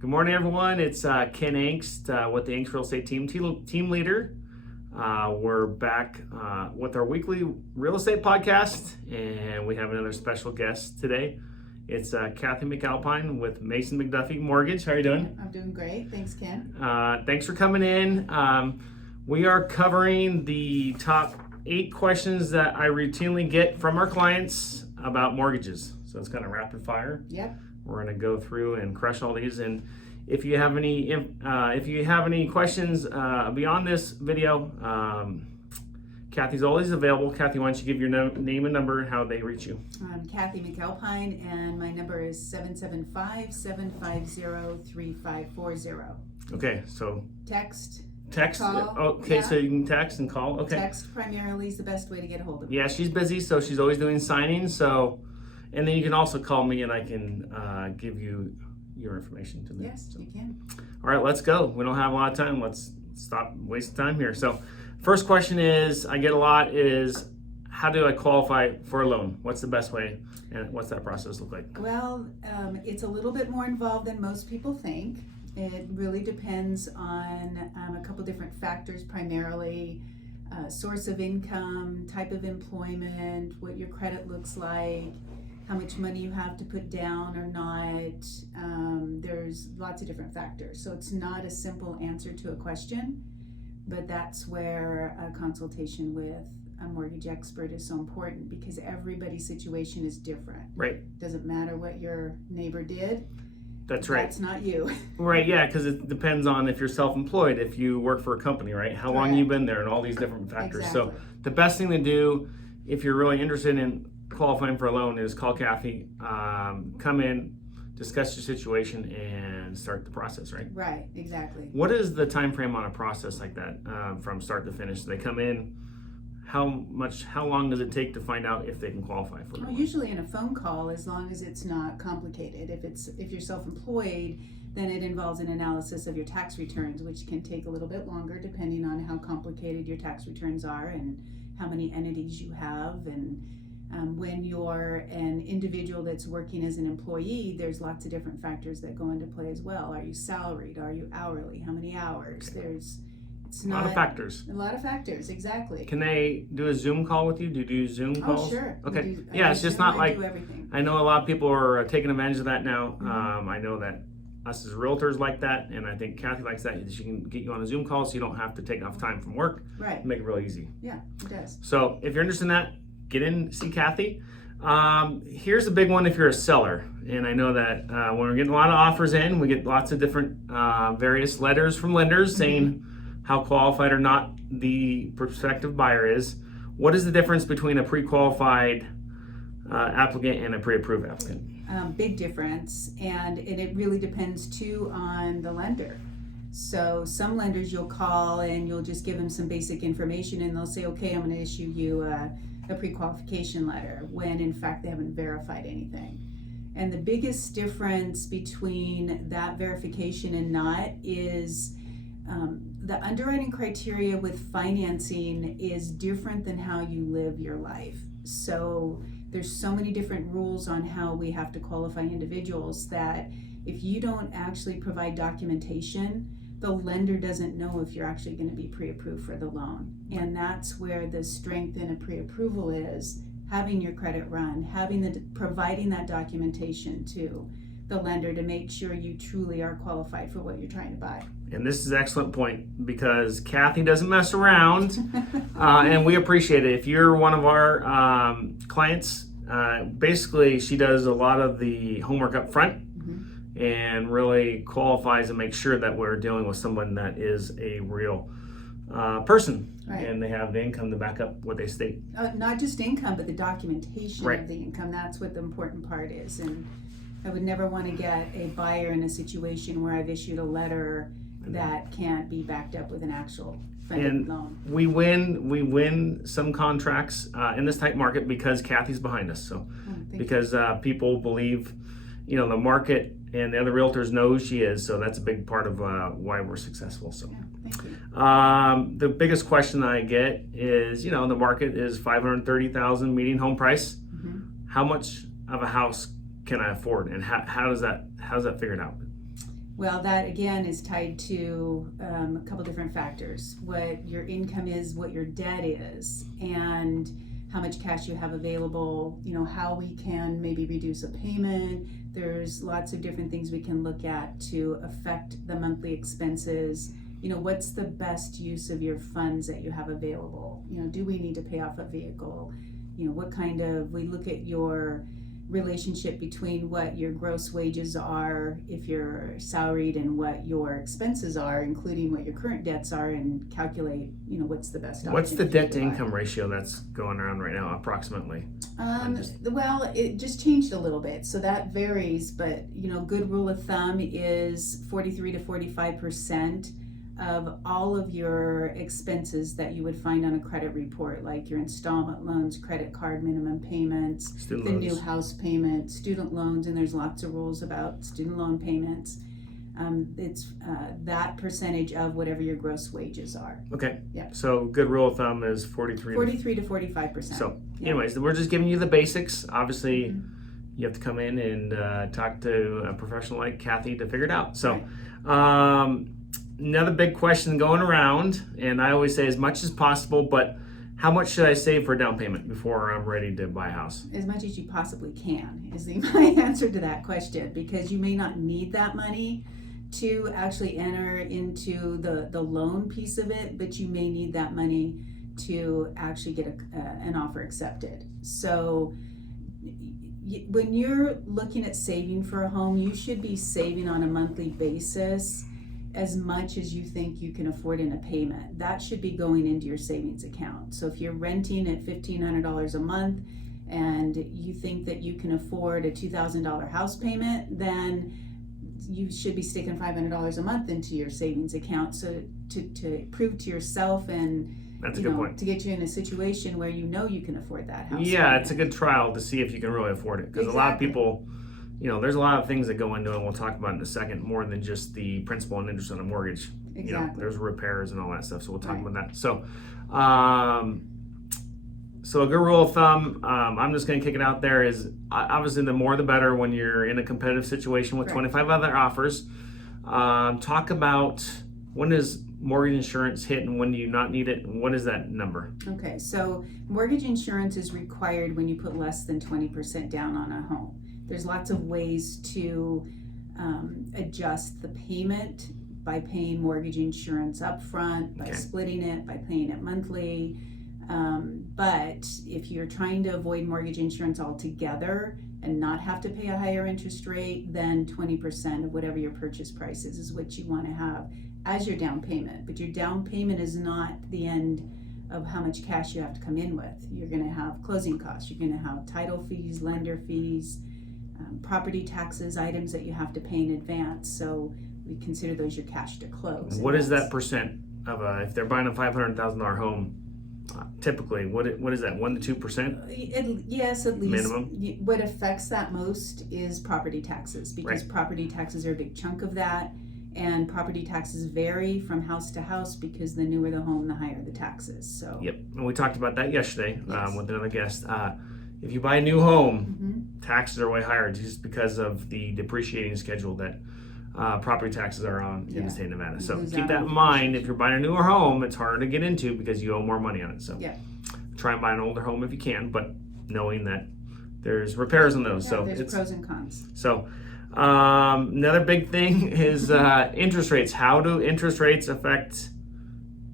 Good morning, everyone. It's Ken Angst with the Angst Real Estate team leader. We're back with our weekly real estate podcast, and we have another special guest today. It's Kathy McAlpine with Mason-McDuffie Mortgage. How are you doing? I'm doing great. Thanks, Ken. Thanks for coming in. We are covering the top 8 questions that I routinely get from our clients about mortgages. So it's kind of rapid fire. Yep. We're going to go through and crush all these. And if you have any questions beyond this video, Kathy's always available. Kathy, why don't you give your name and number and how they reach you? I'm Kathy McAlpine, and my number is 775-750-3540. Okay, so Text. Call, okay, yeah. So you can text and call. Okay. Text primarily is the best way to get a hold of me. Yeah, she's busy, so she's always doing signings. So, and then you can also call me, and I can give you your information to me. Yes, you can. All right, let's go. We don't have a lot of time. Let's stop wasting time here. So, first question I get a lot is, how do I qualify for a loan? What's the best way, and what's that process look like? Well, it's a little bit more involved than most people think. It really depends on a couple different factors, primarily source of income, type of employment, what your credit looks like, how much money you have to put down or not. There's lots of different factors. So it's not a simple answer to a question, but that's where a consultation with a mortgage expert is so important, because everybody's situation is different. Right. Doesn't matter what your neighbor did. That's right. That's not you. Right, yeah, because it depends on if you're self-employed, if you work for a company, right? How long you've been there and all these different factors. Exactly. So the best thing to do if you're really interested in qualifying for a loan is call Kathy, come in, discuss your situation, and start the process, right? Right, exactly. What is the time frame on a process like that from start to finish? They come in, how long does it take to find out if they can qualify for a loan? Usually in a phone call, as long as it's not complicated. If you're self-employed, then it involves an analysis of your tax returns, which can take a little bit longer depending on how complicated your tax returns are and how many entities you have. And when you're an individual that's working as an employee, there's lots of different factors that go into play as well. Are you salaried? Are you hourly? How many hours? It's a lot of factors. A lot of factors, exactly. Can they do a Zoom call with you? Do you do Zoom calls? Oh, sure. Okay. Yeah, it's just not like, I know a lot of people are taking advantage of that now. Mm-hmm. I know that us as realtors like that, and I think Kathy likes that. She can get you on a Zoom call so you don't have to take off time from work. Right. Make it real easy. Yeah, it does. So if you're interested in that, get in, see Kathy. Here's a big one if you're a seller. And I know that when we're getting a lot of offers in, we get lots of different various letters from lenders saying how qualified or not the prospective buyer is. What is the difference between a pre-qualified applicant and a pre-approved applicant? Big difference, and it really depends too on the lender. So some lenders you'll call and you'll just give them some basic information and they'll say, okay, I'm going to issue you a pre-qualification letter, when in fact they haven't verified anything. And the biggest difference between that verification and not is the underwriting criteria with financing is different than how you live your life. So there's so many different rules on how we have to qualify individuals that if you don't actually provide documentation, the lender doesn't know if you're actually going to be pre-approved for the loan. And that's where the strength in a pre-approval is, having your credit run, providing that documentation to the lender to make sure you truly are qualified for what you're trying to buy. And this is an excellent point, because Kathy doesn't mess around, and we appreciate it. If you're one of our clients, basically she does a lot of the homework up front and really qualifies and makes sure that we're dealing with someone that is a real person. Right. And they have the income to back up what they state. Not just income, but the documentation of the income. That's what the important part is. And I would never want to get a buyer in a situation where I've issued a letter that can't be backed up with an actual funded loan. We win some contracts in this type market because Kathy's behind us. So because people believe, the market and the other realtors know who she is. So that's a big part of why we're successful. So thank you. The biggest question I get is, the market is $530,000 median home price. How much of a house can I afford, and how's that figured out? Well, that again is tied to a couple different factors. What your income is, what your debt is, and how much cash you have available, how we can maybe reduce a payment. There's lots of different things we can look at to affect the monthly expenses. What's the best use of your funds that you have available? Do we need to pay off a vehicle? We look at your relationship between what your gross wages are if you're salaried and what your expenses are, including what your current debts are, and calculate what's the best option. What's the debt to income ratio that's going around right now approximately? Well, it just changed a little bit, so that varies, but good rule of thumb is 43 to 45% of all of your expenses that you would find on a credit report, like your installment loans, credit card minimum payments, new house payment, student loans, and there's lots of rules about student loan payments. It's that percentage of whatever your gross wages are. Okay. Yeah. So good rule of thumb is 43 to 45%. So anyways, we're just giving you the basics. Obviously, you have to come in and talk to a professional like Kathy to figure it out. So another big question going around, and I always say as much as possible, but how much should I save for a down payment before I'm ready to buy a house? As much as you possibly can is my answer to that question, because you may not need that money to actually enter into the loan piece of it, but you may need that money to actually get an offer accepted. So when you're looking at saving for a home, you should be saving on a monthly basis as much as you think you can afford in a payment. That should be going into your savings account. So if you're renting at $1,500 a month and you think that you can afford a $2,000 house payment, then you should be sticking $500 a month into your savings account, so to prove to yourself and that's a good point. To get you in a situation where you can afford that house. Yeah, it's a good trial to see if you can really afford it, because a lot of people, there's a lot of things that go into it, and we'll talk about in a second, more than just the principal and interest on a mortgage. Exactly. There's repairs and all that stuff, so we'll talk about that. So, so a good rule of thumb, I'm just going to kick it out there, is obviously the more the better when you're in a competitive situation with 25 other offers. Talk about when does mortgage insurance hit and when do you not need it, and what is that number? Okay, so mortgage insurance is required when you put less than 20% down on a home. There's lots of ways to adjust the payment by paying mortgage insurance up front, by splitting it, by paying it monthly. But if you're trying to avoid mortgage insurance altogether and not have to pay a higher interest rate, then 20% of whatever your purchase price is what you want to have as your down payment. But your down payment is not the end of how much cash you have to come in with. You're going to have closing costs, you're going to have title fees, lender fees, property taxes, items that you have to pay in advance. So we consider those your cash to close. What is that percent of if they're buying a $500,000 home? Typically, what is that, 1 to 2%? Yes, at least. Minimum? What affects that most is property taxes, because property taxes are a big chunk of that, and property taxes vary from house to house, because the newer the home, the higher the taxes. So yep, and we talked about that yesterday with another guest. If you buy a new home, taxes are way higher just because of the depreciating schedule that property taxes are on in the state of Nevada. So keep that in mind. If you're buying a newer home, it's harder to get into because you owe more money on it. So try and buy an older home if you can, but knowing that there's repairs on those. So there's pros and cons. So another big thing is interest rates. How do interest rates affect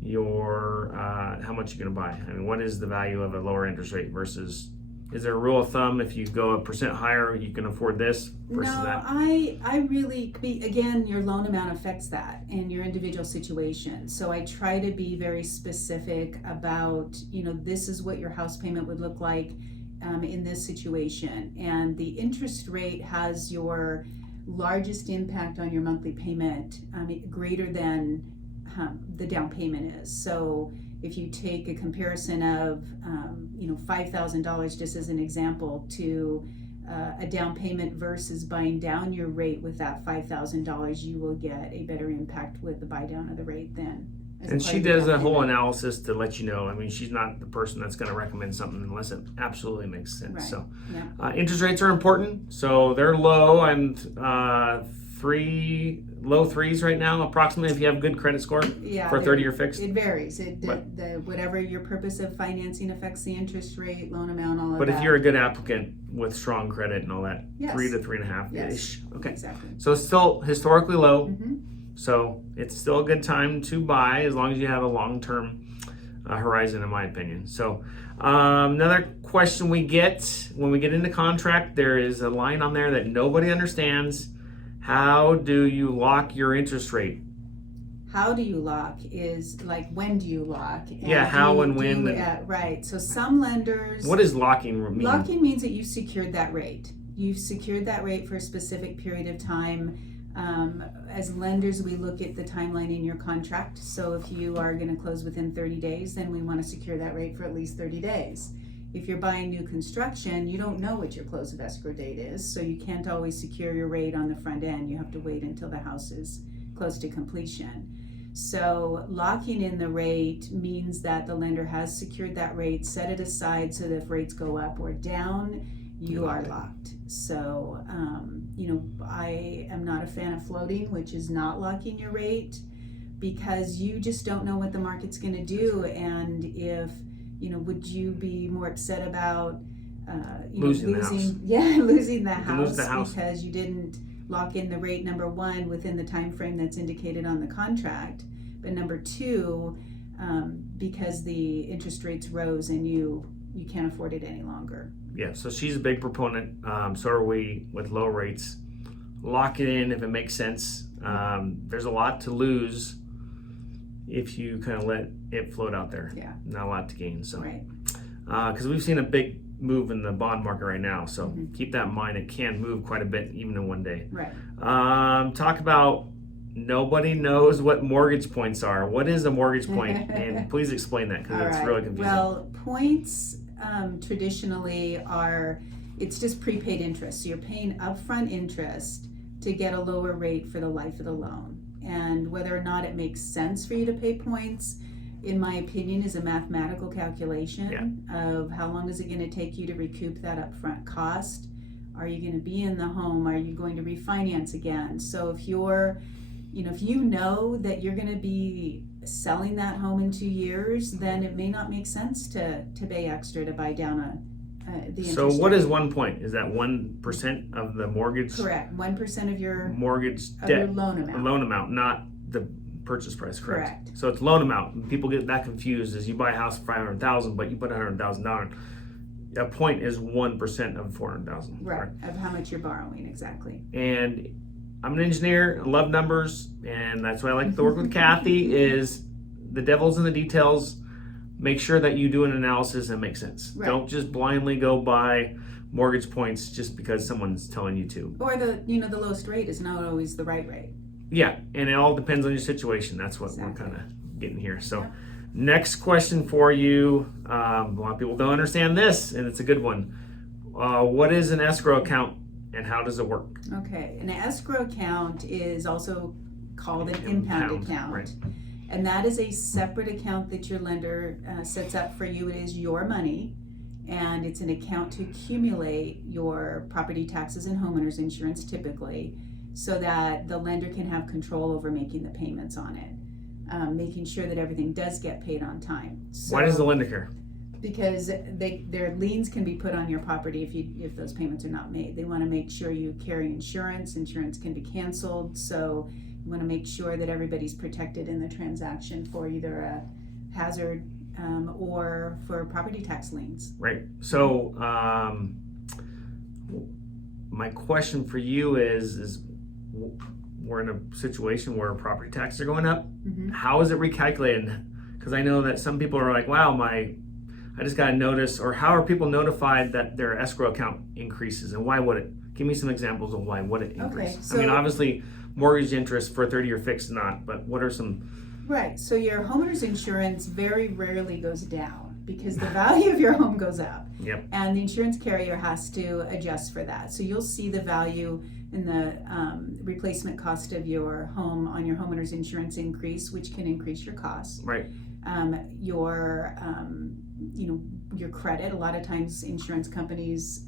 your how much you're going to buy? I mean, what is the value of a lower interest rate versus? Is there a rule of thumb, if you go 1% higher, you can afford this versus that? I really, again, your loan amount affects that and your individual situation. So I try to be very specific about, this is what your house payment would look like in this situation. And the interest rate has your largest impact on your monthly payment, greater than the down payment is. So if you take a comparison of, $5,000 just as an example to a down payment versus buying down your rate with that $5,000, you will get a better impact with the buy down of the rate then. And she does a whole analysis to let you know. I mean, she's not the person that's going to recommend something unless it absolutely makes sense. Right. So interest rates are important. So they're low, and low threes right now, approximately, if you have good credit score Yeah, for a 30-year fixed. it varies. But- Whatever your purpose of financing affects the interest rate, loan amount, all of But that. if you're a good applicant with strong credit and all that, Yes. 3 to 3.5 Yes. ish. Okay. Exactly. So it's still historically low. Mm-hmm. So it's still a good time to buy as long as you have a long-term horizon, in my opinion. So another question we get when we get into contract, there is a line on there that nobody understands. How do you lock your interest rate? How do you lock is like, when do you lock? And Yeah, how and when right. So some lenders. What does locking mean? Locking means that you secured that rate. You've secured that rate for a specific period of time. As lenders, we look at the timeline in your contract. So if you are going to close within 30 days, then we want to secure that rate for at least 30 days. If you're buying new construction, you don't know what your close of escrow date is, so you can't always secure your rate on the front end. You have to wait until the house is close to completion. So locking in the rate means that the lender has secured that rate, set it aside so that if rates go up or down, you are locked. So, I am not a fan of floating, which is not locking your rate, because you just don't know what the market's going to do. And if, would you be more upset about Losing the house. Losing the You lose the house house. because you didn't lock in the rate, number one, within the time frame that's indicated on the contract, but number two, because the interest rates rose and you can't afford it any longer. Yeah, so she's a big proponent. So are we with low rates. Lock it in if it makes sense. There's a lot to lose if you kind of let it float out there. Yeah. Not a lot to gain. So, Right. Because we've seen a big move in the bond market right now. So Mm-hmm. keep that in mind. It can move quite a bit even in one day. Right. Talk about nobody knows what mortgage points are. What is a mortgage point? And please explain that because it's really confusing. Well, points traditionally it's just prepaid interest. So you're paying upfront interest to get a lower rate for the life of the loan. And whether or not it makes sense for you to pay points, in my opinion, is a mathematical calculation of how long is it going to take you to recoup that upfront cost. Are you going to be in the home? Are you going to refinance again? So if if you know that you're going to be selling that home in 2 years, then it may not make sense to pay extra to buy down the interest So what rate. is 1 point? Is that 1% of the mortgage? Correct. 1% of your Mortgage of debt. your loan amount. Loan amount, not the purchase price, correct? Correct. So it's loan amount. People get that confused as you buy a house for $500,000, but you put $100,000 down. A point is 1% of $400,000. Right. Of how much you're borrowing, exactly. And I'm an engineer. I love numbers, and that's why I like to work with Kathy. Is the devil's in the details. Make sure that you do an analysis that makes sense. Right. Don't just blindly go buy mortgage points just because someone's telling you to. Or the lowest rate is not always the right rate. Yeah, and it all depends on your situation. That's what we're Exactly. kind of getting here. So, next question for you. A lot of people don't understand this, and it's a good one. What is an escrow account, and how does it work? Okay, an escrow account is also called an impound account. Right. And that is a separate account that your lender sets up for you. It is your money, and it's an account to accumulate your property taxes and homeowners insurance typically, so that the lender can have control over making the payments on it, making sure that everything does get paid on time. So, Why does the lender care? because their liens can be put on your property if those payments are not made. They want to make sure you carry insurance. Insurance can be canceled, so you want to make sure that everybody's protected in the transaction for either a hazard or for property tax liens. Right. So, my question for you is we're in a situation where property taxes are going up. Mm-hmm. How is it recalculated? Because I know that some people are like, wow, I just got a notice, or how are people notified that their escrow account increases, and why would it? Give me some examples of why would it increase? Okay, so, I mean, obviously, mortgage interest for 30-year fixed not, but what are some? Right, so your homeowner's insurance very rarely goes down because the value of your home goes up. Yep. And the insurance carrier has to adjust for that. So you'll see the value in the replacement cost of your home on your homeowner's insurance increase, which can increase your costs. Right. Your your credit. A lot of times insurance companies,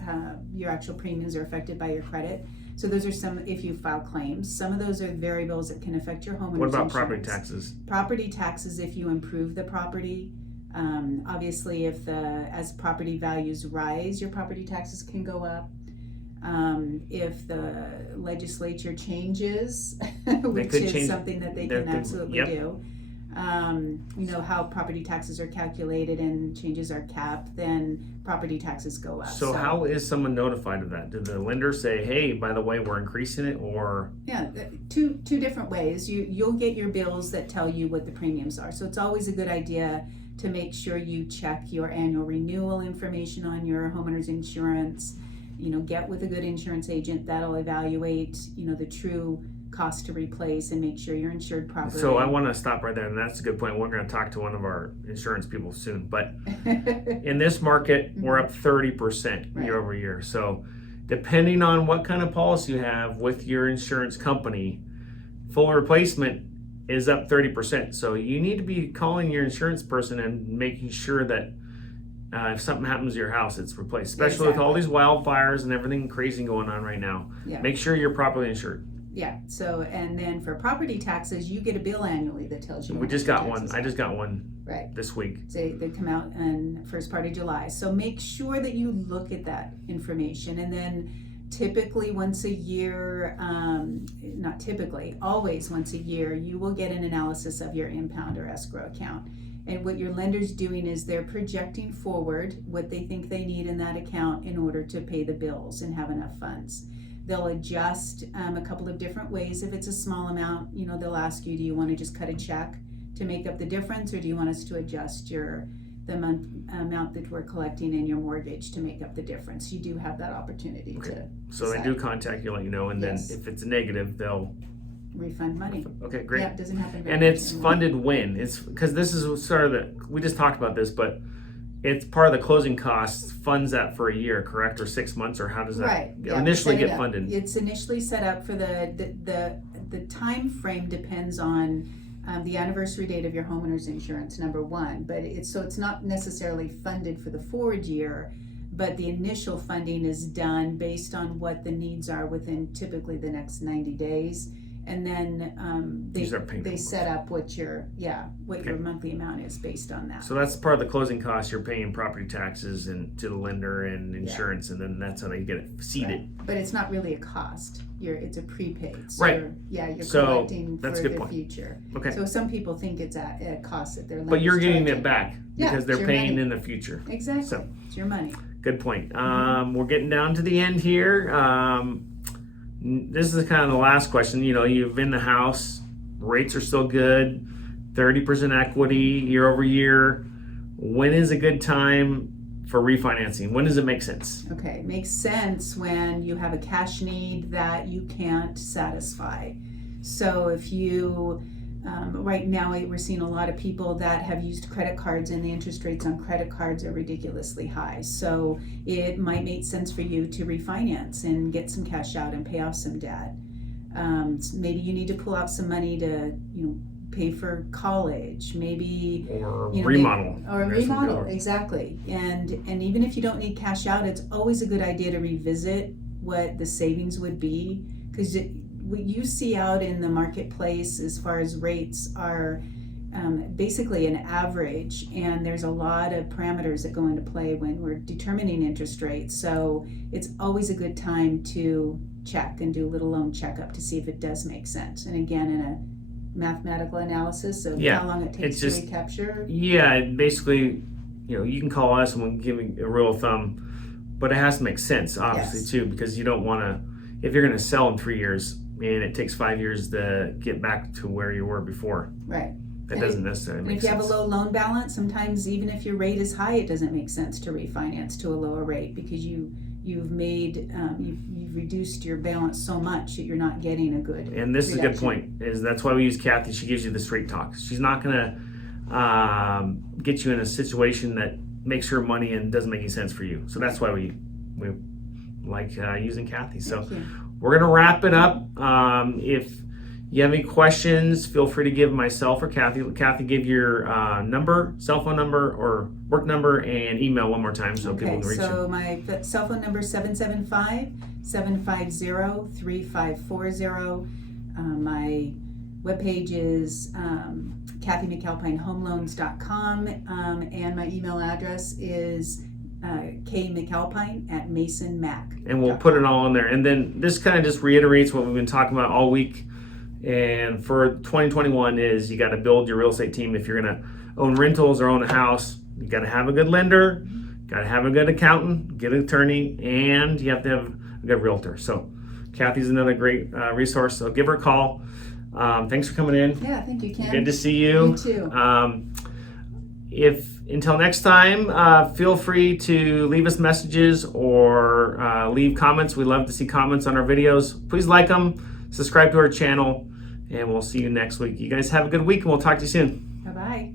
your actual premiums are affected by your credit. So those are some, if you file claims, some of those are variables that can affect your homeowner's What about insurance. property taxes? Property taxes, if you improve the property, obviously as property values rise, your property taxes can go up. If the legislature changes, which is something that they can absolutely do, how property taxes are calculated and changes our cap, then property taxes go up. So how is someone notified of that? Did the lender say, hey, by the way, we're increasing it, or? Yeah, two different ways. You'll get your bills that tell you what the premiums are. So it's always a good idea to make sure you check your annual renewal information on your homeowner's insurance. Get with a good insurance agent that'll evaluate, the true cost to replace and make sure you're insured properly. So I want to stop right there, and that's a good point. We're going to talk to one of our insurance people soon, but in this market, we're up 30% year over year. So depending on what kind of policy you have with your insurance company, full replacement is up 30%. So you need to be calling your insurance person and making sure that if something happens to your house, it's replaced, especially with all these wildfires and everything crazy going on right now. Yeah. Make sure you're properly insured. Yeah. So, and then for property taxes, you get a bill annually that tells you. We just got one. I just got one this week. They come out in first part of July. So make sure that you look at that information, and then typically once a year, not typically, always once a year, you will get an analysis of your impound or escrow account. And what your lender's doing is they're projecting forward what they think they need in that account in order to pay the bills and have enough funds. They'll adjust a couple of different ways. If it's a small amount, they'll ask you, do you want to just cut a check to make up the difference, or do you want us to adjust the amount that we're collecting in your mortgage to make up the difference? You do have that opportunity to So they do contact you, let you know, and then if it's negative, they'll refund money. Okay, great. Yeah, it doesn't happen very And much it's anymore. funded when? It's because this is sort of we just talked about this, but it's part of the closing costs, funds that for a year, correct? Or 6 months, or how does that initially get funded? It's initially set up for the time frame depends on the anniversary date of your homeowner's insurance, number one, but it's not necessarily funded for the forward year, but the initial funding is done based on what the needs are within typically the next 90 days. And then they set up what your monthly amount is based on that. So that's part of the closing costs. You're paying property taxes and to the lender and insurance, and then that's how they get it seated. Right. But it's not really a cost. It's a prepaid. So right. You're so collecting that's for a good the point. future. Okay. So some people think it's a cost that they're. But you're getting it back because they're paying money. in the future. Exactly. So it's your money. Good point. We're getting down to the end here. This is kind of the last question. You've in the house, rates are still good, 30% equity year over year. When is a good time for refinancing? When does it make sense? Okay, it makes sense when you have a cash need that you can't satisfy. So if you, right now we're seeing a lot of people that have used credit cards, and the interest rates on credit cards are ridiculously high. So it might make sense for you to refinance and get some cash out and pay off some debt. Maybe you need to pull out some money to, pay for college, maybe or remodel. Remodel, exactly. And even if you don't need cash out, it's always a good idea to revisit what the savings would be, because what you see out in the marketplace as far as rates are basically an average, and there's a lot of parameters that go into play when we're determining interest rates. So it's always a good time to check and do a little loan checkup to see if it does make sense. And again, in a mathematical analysis of how long it takes to recapture. Yeah, basically, you can call us and we'll give you a rule of thumb, but it has to make sense, obviously, too, because you don't want to, if you're going to sell in 3 years and it takes 5 years to get back to where you were before. Right. That doesn't necessarily make sense. If you have a low loan balance, sometimes even if your rate is high, it doesn't make sense to refinance to a lower rate, because you've reduced your balance so much that you're not getting a good And this is a good point, that's why we use Kathy. She gives you the straight talk. She's not gonna get you in a situation that makes her money and doesn't make any sense for you. So that's why we like using Kathy. So we're gonna wrap it up. If You have any questions, feel free to give myself or Kathy. Kathy, give your number, cell phone number or work number, and email one more time so people can reach you. So my cell phone number is 775-750-3540. My webpage is kathymcalpinehomeloans.com, and my email address is kmcalpine@Mason-Mac. And we'll put it all in there. And then this kind of just reiterates what we've been talking about all week. And for 2021 is you got to build your real estate team. If you're going to own rentals or own a house, you got to have a good lender, got to have a good accountant, good attorney, and you have to have a good realtor. So Kathy's another great resource. So give her a call. Thanks for coming in. Yeah, thank you, Ken. Good to see you. You too. Until next time, feel free to leave us messages or leave comments. We love to see comments on our videos. Please like them, subscribe to our channel, and we'll see you next week. You guys have a good week, and we'll talk to you soon. Bye-bye.